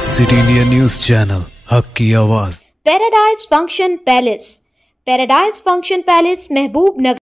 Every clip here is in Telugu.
सिटी इंडिया न्यूज़ चैनल हक की आवाज़। Paradise function palace, paradise function palace महबूब नगर।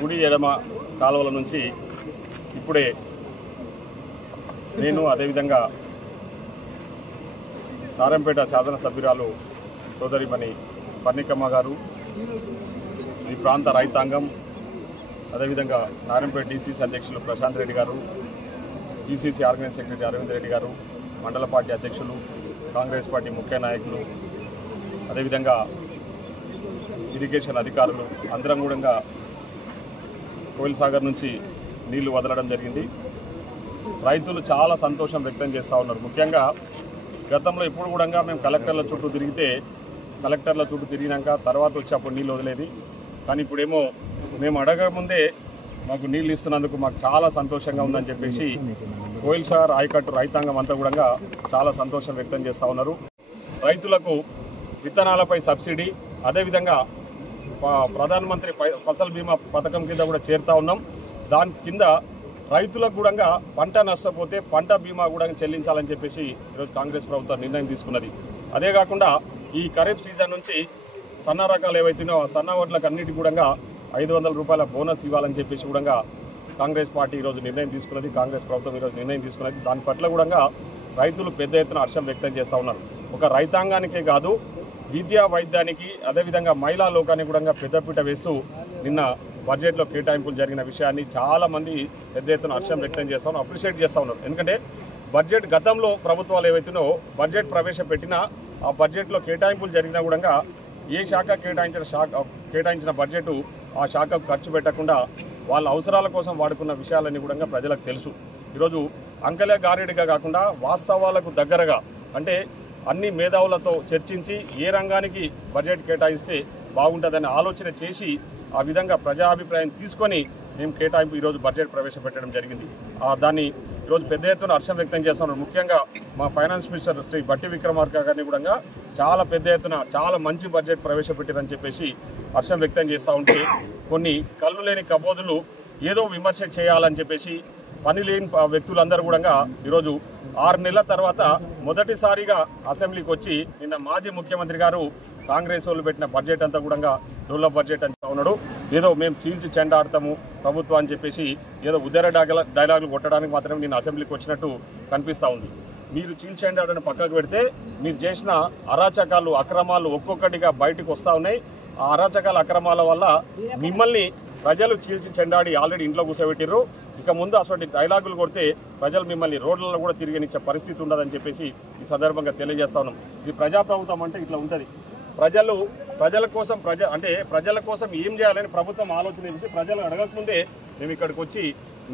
గుడి ఎడమ కాలువల నుంచి ఇప్పుడే నేను అదేవిధంగా నారాయణపేట శాసనసభ్యురాలు సోదరిమణి పర్ణికమ్మ గారు, ఈ ప్రాంత రైతాంగం, అదేవిధంగా నారాయణపేట డీసీసీ అధ్యక్షులు Prashanth Reddy garu, ECC organize secretary Aravind Reddy garu, మండల పార్టీ అధ్యక్షులు, కాంగ్రెస్ పార్టీ ముఖ్య నాయకులు, అదేవిధంగా ఇరిగేషన్ అధికారులు అందరం కూడా కోయిల్ సాగర్ నుంచి నీళ్లు వదలడం జరిగింది. రైతులు చాలా సంతోషం వ్యక్తం చేస్తూ ఉన్నారు. ముఖ్యంగా గతంలో ఎప్పుడు కూడా మేము కలెక్టర్ల చుట్టూ తిరిగినాక తర్వాత వచ్చి అప్పుడు నీళ్ళు వదిలేది. కానీ ఇప్పుడేమో మేము అడగకముందే మాకు నీళ్ళు ఇస్తున్నందుకు మాకు చాలా సంతోషంగా ఉందని చెప్పేసి కోయిల్ సాగర్ ఆయకట్టు రైతాంగం అంతా కూడా చాలా సంతోషం వ్యక్తం చేస్తూ ఉన్నారు. రైతులకు విత్తనాలపై సబ్సిడీ, అదేవిధంగా ప్రధానమంత్రి ఫసల్ బీమా పథకం కింద కూడా చేరుతా ఉన్నాం. దాని కింద రైతులకు కూడా పంట నష్టపోతే పంట బీమా కూడా చెల్లించాలని చెప్పేసి ఈరోజు కాంగ్రెస్ ప్రభుత్వం నిర్ణయం తీసుకున్నది. అదే కాకుండా ఈ ఖరీఫ్ సీజన్ నుంచి సన్న రకాలు ఏవైతున్నాయో ఆ సన్న వడ్లకు అన్నిటికీ కూడా 500 రూపాయల బోనస్ ఇవ్వాలని చెప్పేసి కూడా కాంగ్రెస్ పార్టీ ఈరోజు నిర్ణయం తీసుకున్నది. కాంగ్రెస్ ప్రభుత్వం ఈరోజు నిర్ణయం తీసుకున్నది. దాని పట్ల కూడా రైతులు పెద్ద ఎత్తున హర్షం వ్యక్తం చేస్తూ ఉన్నారు. ఒక రైతాంగానికే కాదు, విద్యా వైద్యానికి, అదేవిధంగా మహిళా లోకానికి కూడా పెద్దపీట వేస్తూ నిన్న బడ్జెట్లో కేటాయింపులు జరిగిన విషయాన్ని చాలామంది పెద్ద ఎత్తున హర్షం వ్యక్తం చేస్తూ ఉన్నారు, అప్రిషియేట్ చేస్తూ ఉన్నారు. ఎందుకంటే బడ్జెట్ గతంలో ప్రభుత్వాలు ఏవైతున్నాయో బడ్జెట్ ప్రవేశపెట్టినా ఆ బడ్జెట్లో కేటాయింపులు జరిగినా కూడా ఏ శాఖ కేటాయించిన బడ్జెట్ ఆ శాఖకు ఖర్చు పెట్టకుండా వాళ్ళ అవసరాల కోసం వాడుకున్న విషయాలన్నీ కూడా ప్రజలకు తెలుసు. ఈరోజు అంకెల గారెడిగా కాకుండా వాస్తవాలకు దగ్గరగా, అంటే అన్ని మేధావులతో చర్చించి ఏ రంగానికి బడ్జెట్ కేటాయిస్తే బాగుంటుందని ఆలోచన చేసి ఆ విధంగా ప్రజాభిప్రాయం తీసుకొని మేము కేటాయింపు ఈరోజు బడ్జెట్ ప్రవేశపెట్టడం జరిగింది. దాన్ని ఈరోజు పెద్ద ఎత్తున హర్షం వ్యక్తం చేస్తున్నారు. ముఖ్యంగా మా ఫైనాన్స్ మినిస్టర్ శ్రీ బట్టి విక్రమార్క గారిని కూడా చాలా పెద్ద ఎత్తున చాలా మంచి బడ్జెట్ ప్రవేశపెట్టారని చెప్పేసి హర్షం వ్యక్తం చేస్తూ ఉంటే కొన్ని కళ్ళు లేని కబోదులు ఏదో విమర్శ చేయాలని చెప్పేసి పని లేని వ్యక్తులందరూ కూడా ఈరోజు 6 నెలల తర్వాత మొదటిసారిగా అసెంబ్లీకి వచ్చి నిన్న మాజీ ముఖ్యమంత్రి గారు కాంగ్రెస్ వాళ్ళు పెట్టిన బడ్జెట్ అంతా కూడా డెవలప్ బడ్జెట్ అంతా ఉన్నాడు. ఏదో మేము చీల్చి చెండాడతాము ప్రభుత్వం అని చెప్పేసి ఏదో ఉదర డైలాగులు కొట్టడానికి మాత్రమే నేను అసెంబ్లీకి వచ్చినట్టు కనిపిస్తూ ఉంది. మీరు చీల్చెండాడని పక్కకు పెడితే మీరు చేసిన అరాచకాలు అక్రమాలు ఒక్కొక్కటిగా బయటకు వస్తూ ఉన్నాయి. ఆ అరాచకాల అక్రమాల వల్ల మిమ్మల్ని ప్రజలు చీల్చి చెండాడి ఆల్రెడీ ఇంట్లో కూర్చోబెట్టిర్రు. ఇక ముందు అసలు డైలాగులు కొడితే ప్రజలు మిమ్మల్ని రోడ్లలో కూడా తిరిగినిచ్చే పరిస్థితి ఉండదని చెప్పేసి ఈ సందర్భంగా తెలియజేస్తా ఉన్నాం. ఈ ప్రజాప్రభుత్వం అంటే ఇట్లా ఉంటుంది. ప్రజల కోసం ఏం చేయాలని ప్రభుత్వం ఆలోచన చేసి ప్రజలు అడగకముందే మేము ఇక్కడికి వచ్చి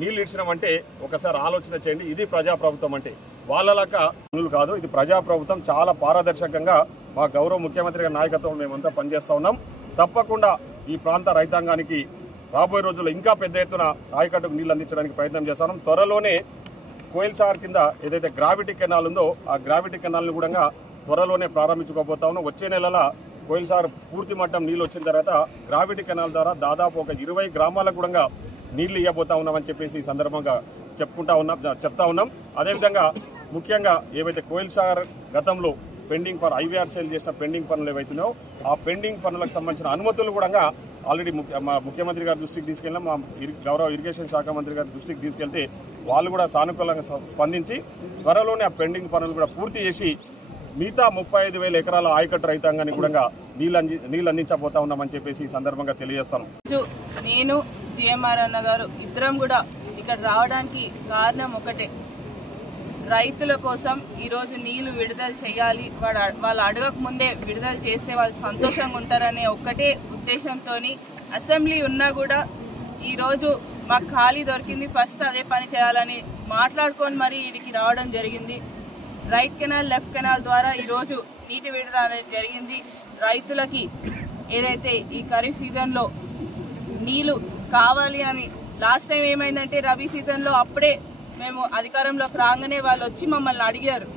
నీళ్ళు ఇచ్చినామంటే ఒకసారి ఆలోచన చేయండి. ఇది ప్రజాప్రభుత్వం అంటే వాళ్ళలాగా పనులు కాదు. ఇది ప్రజాప్రభుత్వం. చాలా పారదర్శకంగా మా గౌరవ ముఖ్యమంత్రి గారి నాయకత్వం మేమంతా పనిచేస్తూ ఉన్నాం. తప్పకుండా ఈ ప్రాంత రైతాంగానికి రాబోయే రోజుల్లో ఇంకా పెద్ద ఎత్తున ఆయకట్టుకు నీళ్ళు అందించడానికి ప్రయత్నం చేస్తున్నాం. త్వరలోనే కోయిల్ సార్ కింద ఏదైతే గ్రావిటీ కెనాల్ ఉందో ఆ గ్రావిటీ కెనాల్ని కూడా త్వరలోనే ప్రారంభించుకోబోతా ఉన్నాం. వచ్చే నెలల కోయిల్ సార్ పూర్తి మట్టం నీళ్ళు వచ్చిన తర్వాత గ్రావిటీ కెనాల్ ద్వారా దాదాపు ఒక 20 గ్రామాలకు కూడా నీళ్లు ఇవ్వబోతా ఉన్నామని చెప్పేసి ఈ సందర్భంగా చెప్తా ఉన్నాం. అదేవిధంగా ముఖ్యంగా ఏవైతే కోయిల్ సార్ గతంలో పెండింగ్ పనులు ఐవీఆర్సీఎల్ చేసిన పెండింగ్ పనులు ఏవైతున్నాయో ఆ పెండింగ్ పనులకు సంబంధించిన అనుమతులు కూడా ఆల్రెడీ మా ముఖ్యమంత్రి గారి దృష్టికి తీసుకెళ్ళినా మా గౌరవ ఇరిగేషన్ శాఖ మంత్రి గారి దృష్టికి తీసుకెళ్తే వాళ్ళు కూడా సానుకూలంగా స్పందించి త్వరలోనే ఆ పెండింగ్ పనులు కూడా పూర్తి చేసి మిగతా 35,000 ఎకరాల ఆయకట్టు రైతాంగాన్ని కూడా నీళ్ళు అందించబోతా ఉన్నామని చెప్పేసి ఈ సందర్భంగా తెలియజేస్తాను. నేను జిఎంఆర్ అన్న గారు ఇద్దరం కూడా ఇక్కడ రావడానికి కారణం ఒకటే. రైతుల కోసం ఈరోజు నీళ్లు విడుదల చేయాలి, వాళ్ళు అడగక ముందే విడుదల చేస్తే వాళ్ళు సంతోషంగా ఉంటారనే ఒక్కటే ఉద్దేశంతో అసెంబ్లీ ఉన్నా కూడా ఈరోజు మాకు ఖాళీ దొరికింది, ఫస్ట్ అదే పని చేయాలని మాట్లాడుకొని మరీ వీడికి రావడం జరిగింది. రైట్ కెనాల్ లెఫ్ట్ కెనాల్ ద్వారా ఈరోజు నీటి విడుదల అనేది జరిగింది. రైతులకి ఏదైతే ఈ ఖరీఫ్ సీజన్లో నీళ్లు కావాలి అని లాస్ట్ టైం ఏమైందంటే రబీ సీజన్లో అప్పుడే మేము అధికారంలోకి రాగానే వాళ్ళు వచ్చి మమ్మల్ని అడిగారు,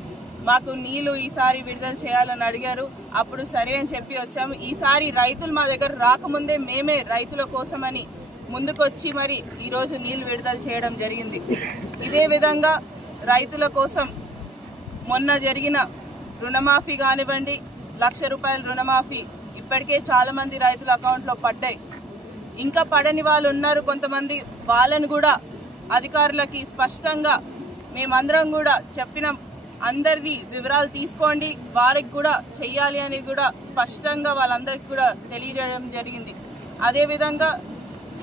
మాకు నీళ్లు ఈసారి విడుదల చేయాలని అడిగారు. అప్పుడు సరే అని చెప్పి వచ్చాము. ఈసారి రైతులు మా దగ్గర రాకముందే మేమే రైతుల కోసమని ముందుకొచ్చి మరి ఈరోజు నీళ్లు విడుదల చేయడం జరిగింది. ఇదే విధంగా రైతుల కోసం మొన్న జరిగిన రుణమాఫీ కానివ్వండి, 1,00,000 రూపాయల రుణమాఫీ ఇప్పటికే చాలా మంది రైతుల అకౌంట్లో పడ్డాయి. ఇంకా పడని వాళ్ళు ఉన్నారు కొంతమంది. వాళ్ళని కూడా అధికారులకి స్పష్టంగా మేమందరం కూడా చెప్పినాం, అందరినీ వివరాలు తీసుకోండి, వారికి కూడా చెయ్యాలి అని కూడా స్పష్టంగా వాళ్ళందరికీ కూడా తెలియజేయడం జరిగింది. అదేవిధంగా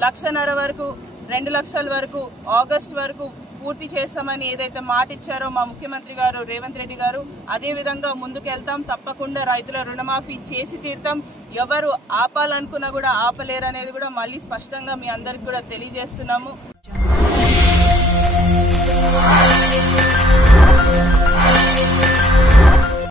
1,50,000 వరకు 2 లక్షల వరకు ఆగస్టు వరకు పూర్తి చేస్తామని ఏదైతే మాట ఇచ్చారో మా ముఖ్యమంత్రి గారు రేవంత్ రెడ్డి గారు, అదే విధంగా ముందుకెళ్తాం. తప్పకుండా రైతుల రుణమాఫీ చేసి తీరుతాం. ఎవరు ఆపాలనుకున్నా కూడా ఆపలేరు అనేది కూడా మళ్ళీ స్పష్టంగా మీ అందరికి కూడా తెలియజేస్తున్నాము.